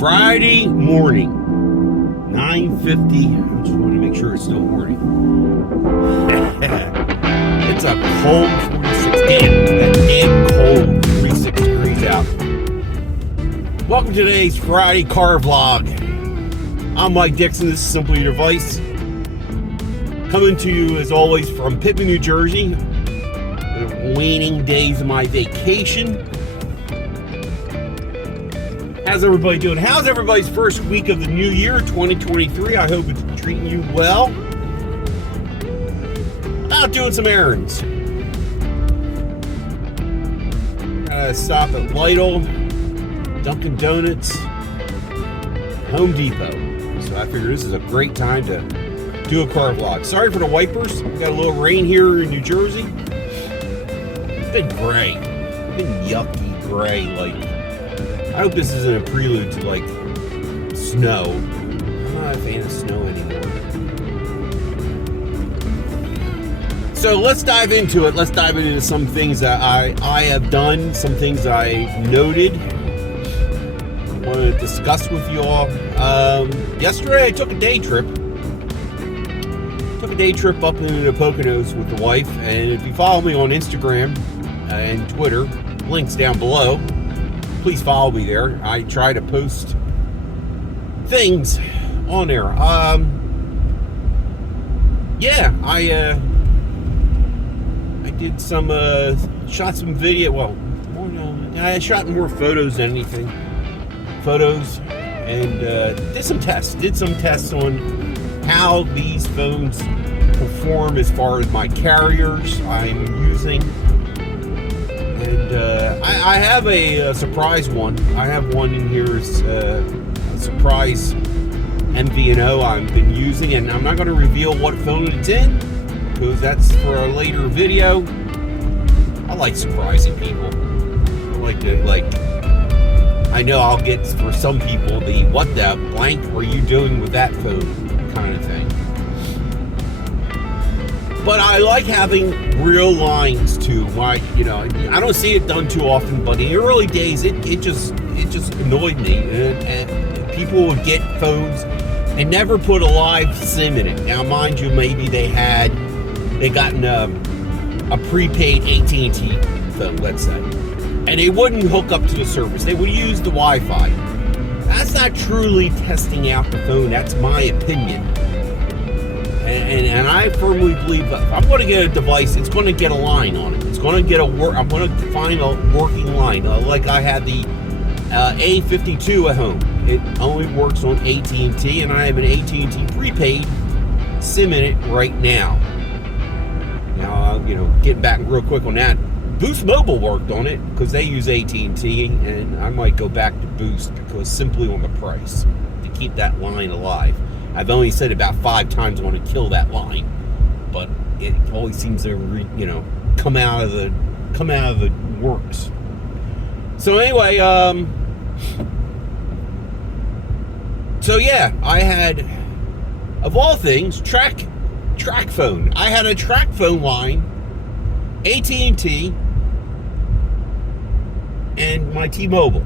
Friday morning, 9:50. I just want to make sure it's still morning. It's a cold 46. Damn cold. 46 degrees out. Welcome to today's Friday car vlog. I'm Mike Dixon. This is Simply Your Vice. Coming to you as always from Pittman, New Jersey. The waning days of my vacation. How's everybody doing? How's everybody's first week of the new year, 2023? I hope it's treating you well. Out doing some errands. Gotta stop at Lidl, Dunkin' Donuts, Home Depot. So I figure this is a great time to do a car vlog. Sorry for the wipers. We got a little rain here in New Jersey. It's been gray. It's been yucky gray, like. I hope this isn't a prelude to, like, snow. I'm not a fan of snow anymore. So let's dive into it. Let's dive into some things that I have done, some things I've noted. I want to discuss with you all. Yesterday I took a day trip. Took a day trip up into the Poconos with the wife. And if you follow me on Instagram and Twitter, links down below. Please follow me there. I try to post things on there. Yeah, I did some shot some video. Well, I shot more photos than anything. Photos and did some tests on how these phones perform as far as my carriers I'm using. And I have a surprise one. I have one in here. It's a surprise MVNO I've been using, and I'm not going to reveal what phone it's in because that's for a later video. I like surprising people. I like to, I know I'll get for some people the "what the blank are you doing with that phone" kind of thing. But I like having real lines to my, I don't see it done too often, but in the early days, it just annoyed me. And people would get phones and never put a live SIM in it. Now, mind you, maybe they gotten a prepaid AT&T phone, let's say, and they wouldn't hook up to the service. They would use the Wi-Fi. That's not truly testing out the phone. That's my opinion. And I firmly believe that if I'm going to get a device, it's going to get a line on it. It's going to get I'm going to find a working line. Like I had the A52 at home. It only works on AT&T, and I have an AT&T prepaid SIM in it right now. Now, getting back real quick on that, Boost Mobile worked on it because they use AT&T, and I might go back to Boost because simply on the price to keep that line alive. I've only said about 5 times I want to kill that line, but it always seems to, come out of the works. So anyway, so yeah, I had, of all things, track phone. I had a track phone line, AT&T, and my T-Mobile.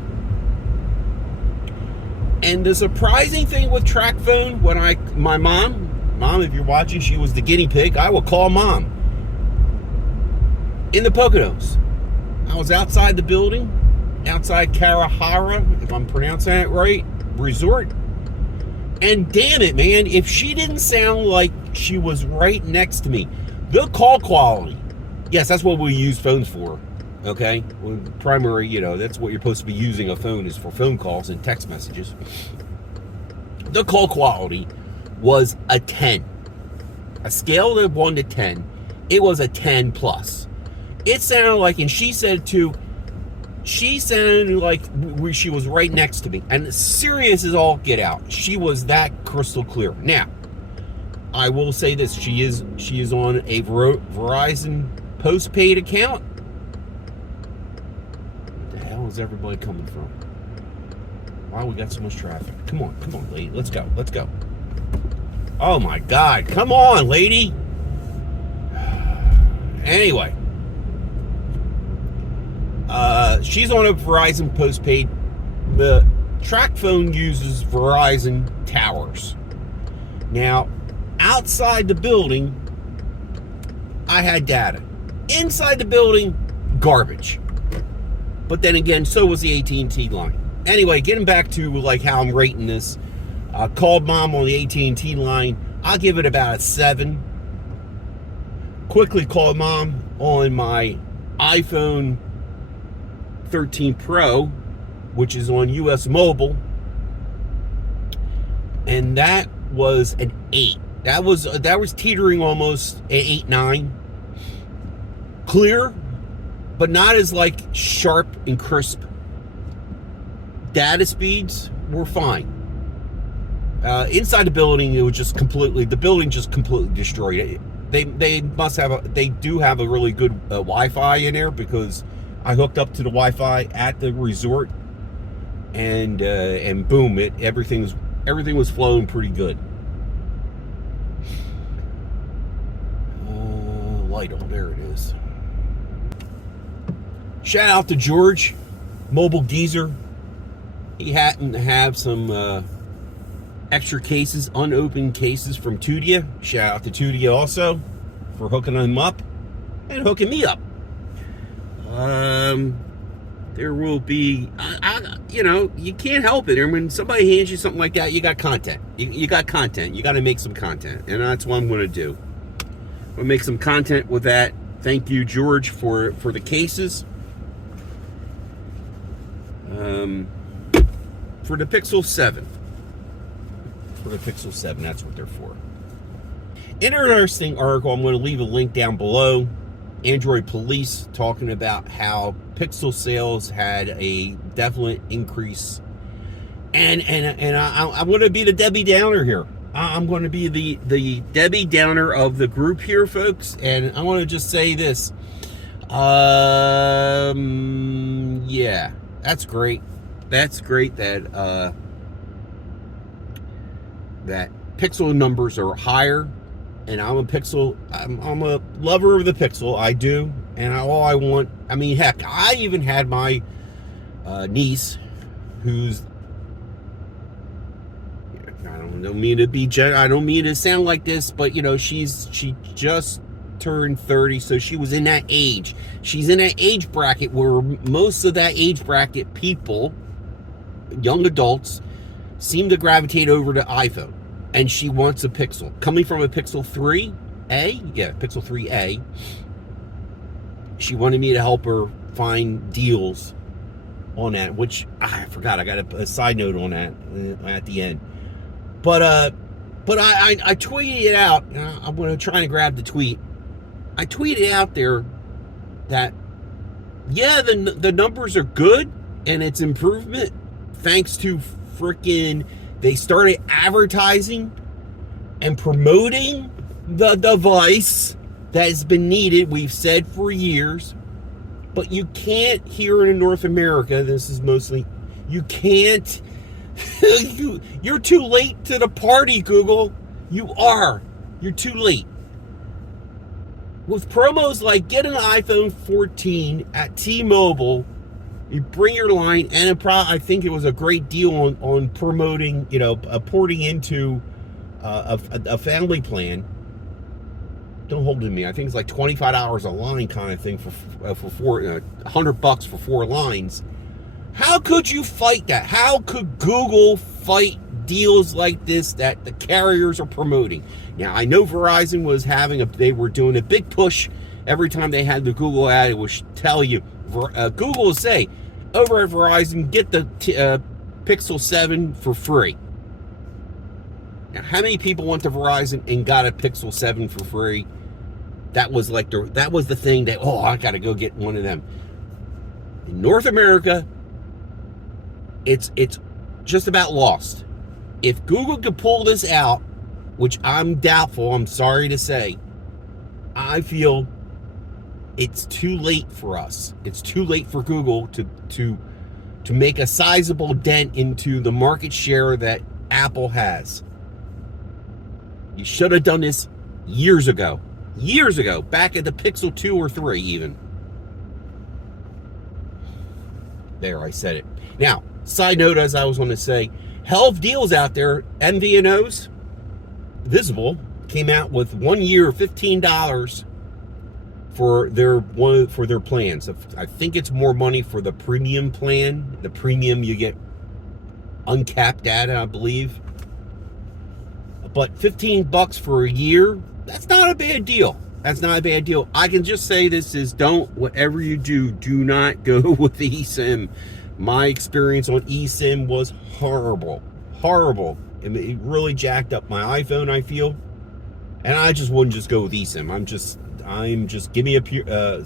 And the surprising thing with track phone, my mom, if you're watching, she was the guinea pig. I will call mom. In the Poconos. I was outside the building, outside Karahara, if I'm pronouncing it right, resort. And damn it, man, if she didn't sound like she was right next to me, the call quality. Yes, that's what we use phones for. Okay, well, primary, that's what you're supposed to be using a phone is for phone calls and text messages. The call quality was a 10. A scale of 1 to 10, it was a 10 plus. It sounded like, and she sounded like she was right next to me. And serious as all get out. She was that crystal clear. Now, I will say this, she is on a Verizon postpaid account. Is everybody coming from? Wow, we got so much traffic. Come on, lady. Let's go. Oh my God. Come on, lady. Anyway, she's on a Verizon postpaid. The track phone uses Verizon towers. Now, outside the building, I had data. Inside the building, garbage. But then again, so was the AT&T line. Anyway, getting back to like how I'm rating this, called mom on the AT&T line. I'll give it about a 7. Quickly called mom on my iPhone 13 Pro, which is on US Mobile, and that was an 8. That was teetering almost at 8, 9. Clear, but not as like sharp and crisp. Data speeds were fine. Inside the building, it was just completely, the building just completely destroyed. They do have a really good Wi-Fi in there, because I hooked up to the Wi-Fi at the resort, and boom, everything was flowing pretty good. Light on, there it is. Shout out to George, Mobile Geezer. He happened to have some extra cases, unopened cases from Tudia. Shout out to Tudia also for hooking them up and hooking me up. There will be, you can't help it. And when somebody hands you something like that, you got content. You got content. You got to make some content, and that's what I'm going to do. We'll make some content with that. Thank you, George, for the cases. For the Pixel 7. For the Pixel 7, that's what they're for. Interesting article. I'm going to leave a link down below. Android Police talking about how Pixel sales had a definite increase. And I'm going to be the Debbie Downer here. I'm going to be the Debbie Downer of the group here, folks. And I want to just say this. Yeah, that's great. That's great that that Pixel numbers are higher. And I'm a lover of the Pixel. I do. And all I want, I mean, heck, I even had my niece, who's, I don't mean to sound like this, but she just turned 30, so she was in that age. She's in that age bracket where most of that age bracket people, young adults, seem to gravitate over to iPhone. And she wants a Pixel. Coming from a Pixel 3A, yeah, Pixel 3A, she wanted me to help her find deals on that, which I forgot. I got a side note on that at the end. But I tweeted it out. I'm going to try to grab the tweet. I tweeted out there that, yeah, the numbers are good, and it's improvement thanks to freaking... They started advertising and promoting the device that has been needed, we've said for years. But you can't, here in North America, this is mostly, you can't, you're too late to the party, Google. You're too late. With promos like get an iPhone 14 at T-Mobile, you bring your line, and I think it was a great deal on promoting, porting into a family plan. Don't hold to me. I think it's like $25 a line kind of thing for $100 for 4 lines. How could you fight that? How could Google fight deals like this that the carriers are promoting? Now, I know Verizon was they were doing a big push every time they had the Google ad. It would tell you, Google will say, over at Verizon, get the Pixel 7 for free. Now, how many people went to Verizon and got a Pixel 7 for free? That was the thing that, I got to go get one of them. In North America, it's just about lost. If Google could pull this out, which I'm doubtful, I'm sorry to say, I feel it's too late for us. It's too late for Google to make a sizable dent into the market share that Apple has. You should have done this years ago. Years ago, back at the Pixel 2 or 3 even. There, I said it. Now, side note, as I was going to say, hell of deals out there. MVNOs, Visible, came out with 1 year, $15 for their plans. I think it's more money for the premium plan. The premium, you get uncapped data, I believe. But $15 for a year, that's not a bad deal. That's not a bad deal. I can just say this is, whatever you do not go with the eSIM. My experience on eSIM was horrible. Horrible. It really jacked up my iPhone, I feel. And I just wouldn't just go with eSIM. I'm just give me a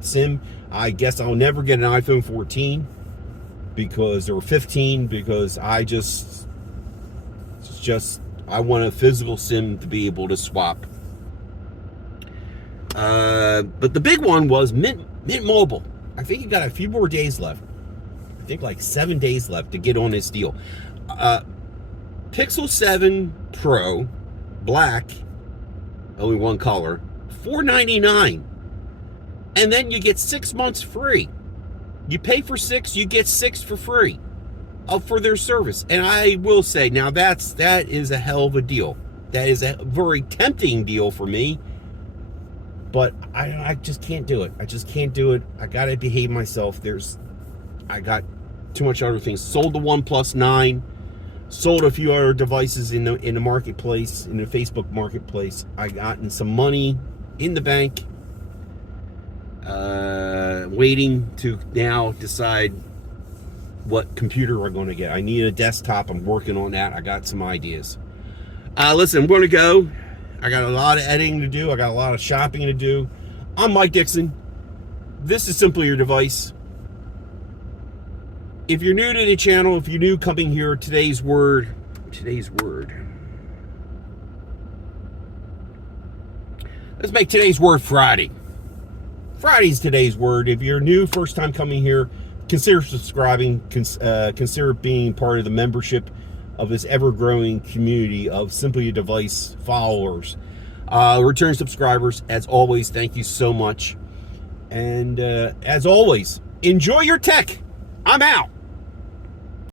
SIM. I guess I'll never get an iPhone 14 or 15 because I want a physical SIM to be able to swap. But the big one was Mint Mobile. I think you got a few more days left. I think like 7 days left to get on this deal. Pixel 7 Pro, black, only one color, $499. And then you get 6 months free. You pay for 6, you get 6 for free for their service. And I will say, now that is a hell of a deal. That is a very tempting deal for me. But I just can't do it. I just can't do it. I gotta behave myself. I got too much other things. Sold the OnePlus 9. Sold a few other devices in the marketplace, in the Facebook marketplace. I gotten some money in the bank. Waiting to now decide what computer we're going to get. I need a desktop. I'm working on that. I got some ideas. Listen, I'm going to go. I got a lot of editing to do. I got a lot of shopping to do. I'm Mike Dixon. This is Simply Your Device. If you're new to the channel, if you're new coming here, today's word. Let's make today's word Friday. Friday's today's word. If you're new, first time coming here, consider subscribing. Consider being part of the membership of this ever-growing community of Simply Your Device followers. Return subscribers, as always, thank you so much. And as always, enjoy your tech. I'm out.